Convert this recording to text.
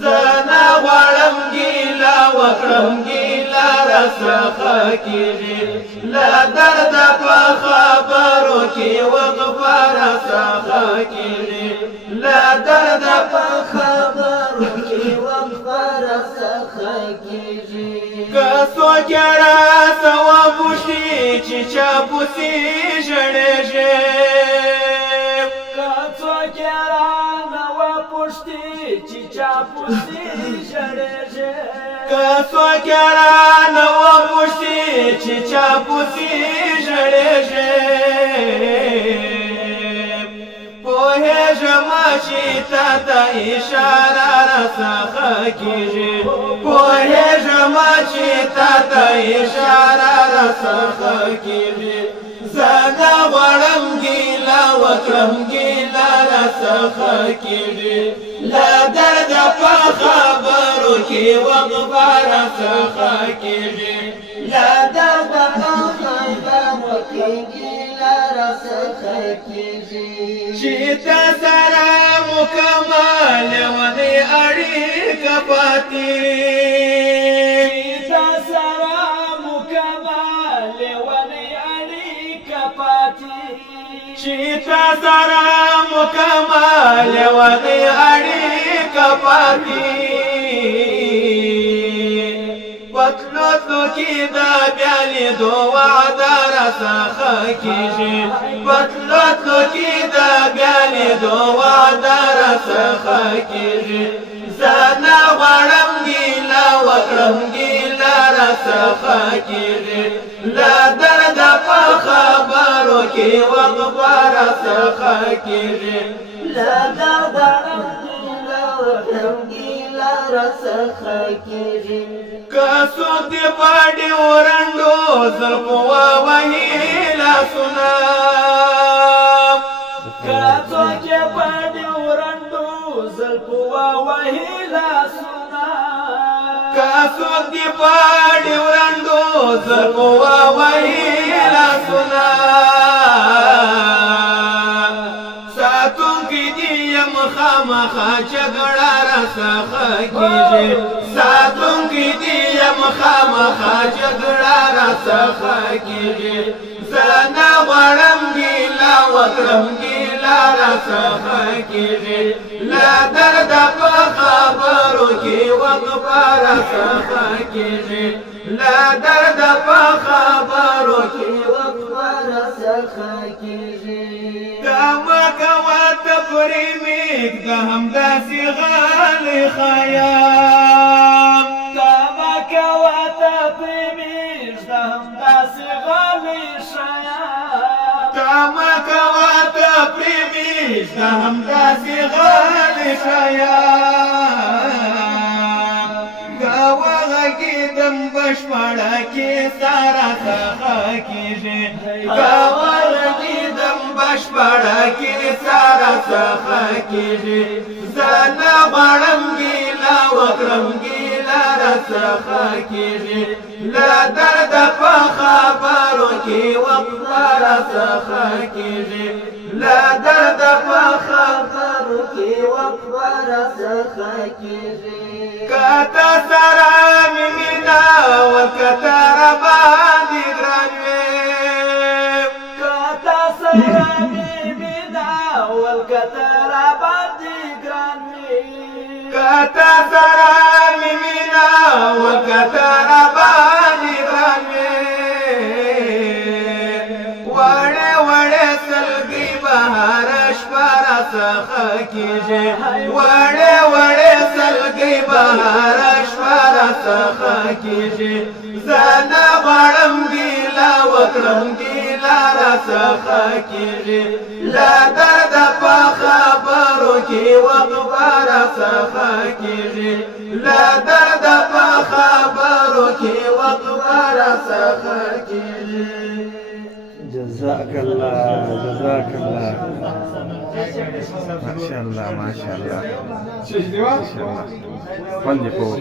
زانا غړم ګیلا وکړم ګیلا رسخه کیږي لا درد په خبرو کې وقفه رسخه کیږي لا درد په خبرو کې وقفه رسخه کیږي که څوک راسه وپوښتي چې چا پسې ژړېږي که څوک رانه وپوښتي چې چا پسې ژړېږي پوهېږم چې تا ته اشاره راڅخه کېږي پوهېږم چې تا ته اشاره راڅخه کېږي زه نه غواړم ګیله وکړم ګیله راڅخه کېږي له درده په خبرو کې وقفه راڅخه کېږي له درده په خبرو کې ګیله راڅخه کېږي چې تا سره مکمل ونې اړیکه پاتې چې تا سره مکمل ونې اړیکه پاتې پتلو کې د بیا لیدو وعده راڅخه کېږي پتلو کې د بیا لیدو وعده راڅخه کېږي زه نه غواړم ګیله وکړم ګیله راڅخه کېږي له درده په خبرو کې وقفه راڅخه کېږي له درده ګیله وکړم ګیله راڅخه کېږي که څوک دې په ډیورنډو زلفو ووهي لاسونه که څوک یې په ډیورنډو زلفو ووهي لاسونه که څوک دې په ډیورنډو زلفو ووهي لاسونه ساتونکی دې یم خامخا جګړه راڅخه کېږي ساتونکی دې یم خامخا جګړه راڅخه کېږي زه نه غواړم ګیله وکړم ګیله راڅخه کېږي له درده په خبرو کې وقفه راڅخه کېږي له درده په خبرو کې وقفه راڅخه کېږي دا مه کوه تفریمیک د همداسې غالي خیام دا مه کوه تفریمیک د همداسې غالي شیام دا مه کوه تفریمیک د همداسې غالي شیام که وغږېدم بشپړه کیسه راڅخه کېږي که وغږېدم بشپړه کیسه راڅخه کېږي زه نه غواړم ګیله وکړم ګیله راڅخه کېږي له درده په خبرو کې وقفه راڅخه کېږي له درده په خبرو کې وقفه راڅخه کېږي که تا سره مې مینه وکړه ته راباندې ګران وې که تا سره مې مینه وکړه ته راباندې ګران وې که تا سره مې مینه وکړه ته راباندې ګران وې وړې وړې سلګۍ به هره شپه راڅخه کېږي وړې وړې سلګۍ به هره شپه راڅخه کېږي زه نه غواړم ګیله وکړم ګیله راڅخه کېږي له درده په خبرو کې وقفه راڅخه کېږي له درده په خبرو کې وقفه راڅخه کېږي جزاك الله جزاك الله ما شاء الله ما شاء الله فندي فوق